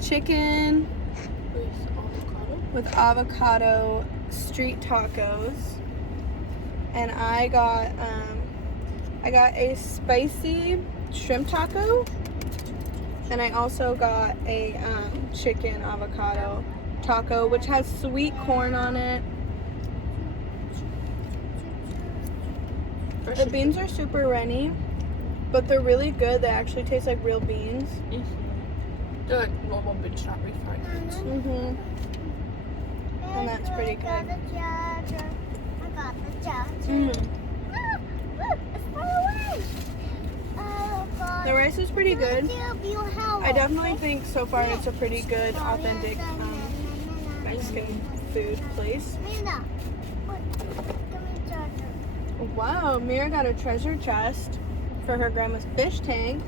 chicken With avocado. with avocado street tacos, and I got a spicy shrimp taco, and I also got a chicken avocado taco, which has sweet corn on it. The beans are super runny, but they're really good. They actually taste like real beans. They're like normal beans, not refined beans. And that's pretty good. I got the charger. It's far away. Oh, God. The rice is pretty good. I I definitely think so far it's a pretty good, authentic Mexican food place. Wow, Mira got a treasure chest for her grandma's fish tank.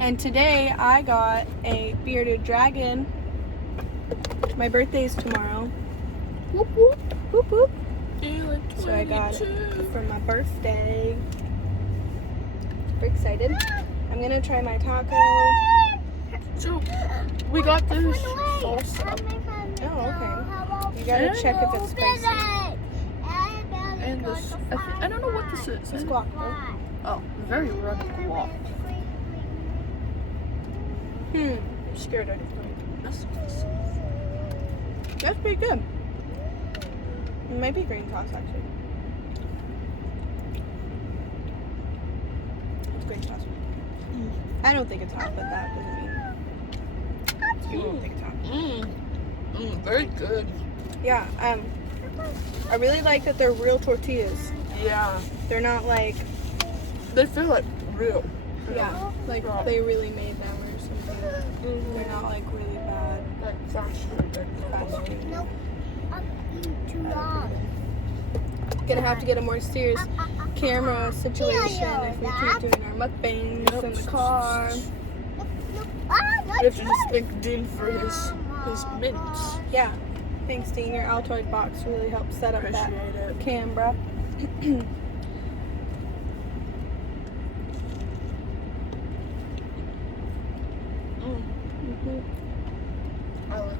And today I got a bearded dragon. My birthday's tomorrow. Whoop whoop. Whoop whoop. Feeling So I got it 22. for my birthday. Super excited. I'm gonna try my taco. So we got this salsa Oh, okay. You gotta check if it's spicy. and this. I don't know what this is. It's guac. Oh, very red guac. I'm scared I didn't That's That's pretty good. It might be green sauce actually. It's green sauce. I don't think it's hot, but that doesn't mean you won't think it's hot. very good. Yeah, I really like that they're real tortillas. Yeah, They're not like, they feel like real. yeah, like they really made them or something. They're not like really bad. Like fast food. Fast food. Nope. Too long. Gonna have to get a more serious camera situation if we keep doing our mukbangs in the car. We have to just thank Dean for his mints. Yeah. Thanks, Dean. Your Altoid box really helped set up that Appreciate it. camera. I like it.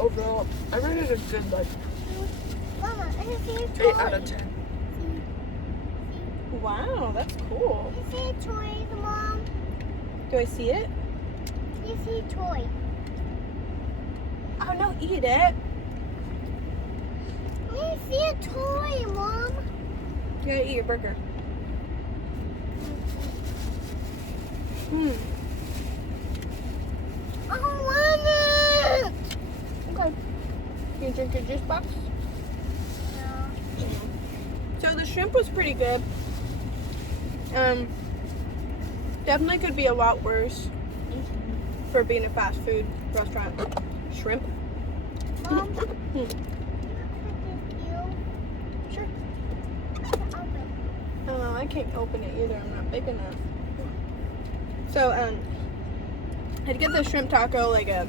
Overall, I rated it a good like Mama, I see a 8 toy. out of 10. Wow, that's cool. You see a toy, Mom? Do I see it? You see a toy. Oh no, eat it. You see a toy, Mom? You gotta eat your burger. I want it. Okay. You drink your juice box? No. So the shrimp was pretty good. Definitely could be a lot worse for being a fast food restaurant. Shrimp. Mom, Hmm. Sure. Oh, I can't open it either. I'm not big enough. So, I'd give the shrimp taco like a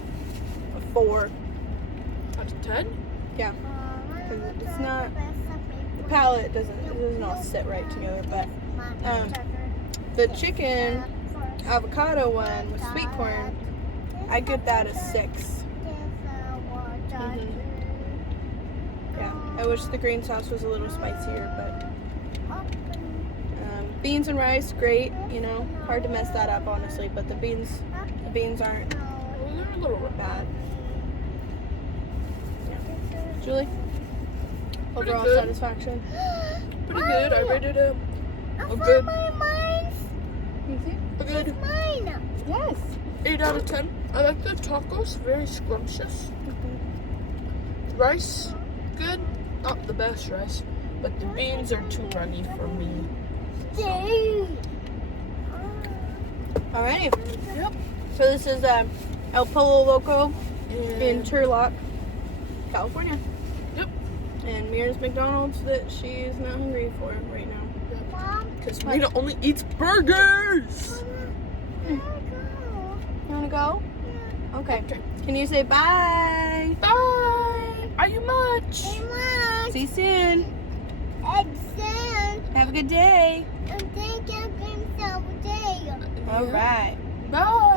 4. Out of 10? Yeah. It's not, the palate doesn't all sit right together, but the chicken avocado one with sweet corn, I give that a 6. Yeah, I wish the green sauce was a little spicier, but beans and rice, great. You know, hard to mess that up, honestly. But the beans aren't Well, they're a little bad. Yeah. Julie, overall good. satisfaction. pretty good. I rated it I a found good, mine. You see? a good Mine. Yes. 8 out of 10. I like the tacos, very scrumptious. Rice, good. Not the best rice, but the beans are too runny for me. Dang. Alrighty. Yep. So this is El Pollo Loco in Turlock, California. Yep. And Mira's McDonald's that she's not hungry for right now. Mom, Because Rita only eats burgers. You wanna go? Okay. Can you say bye? Bye. Are you much? hey, Mom. See you soon. Exam. Have a good day. And thank you, Grandpa. All right. Bye.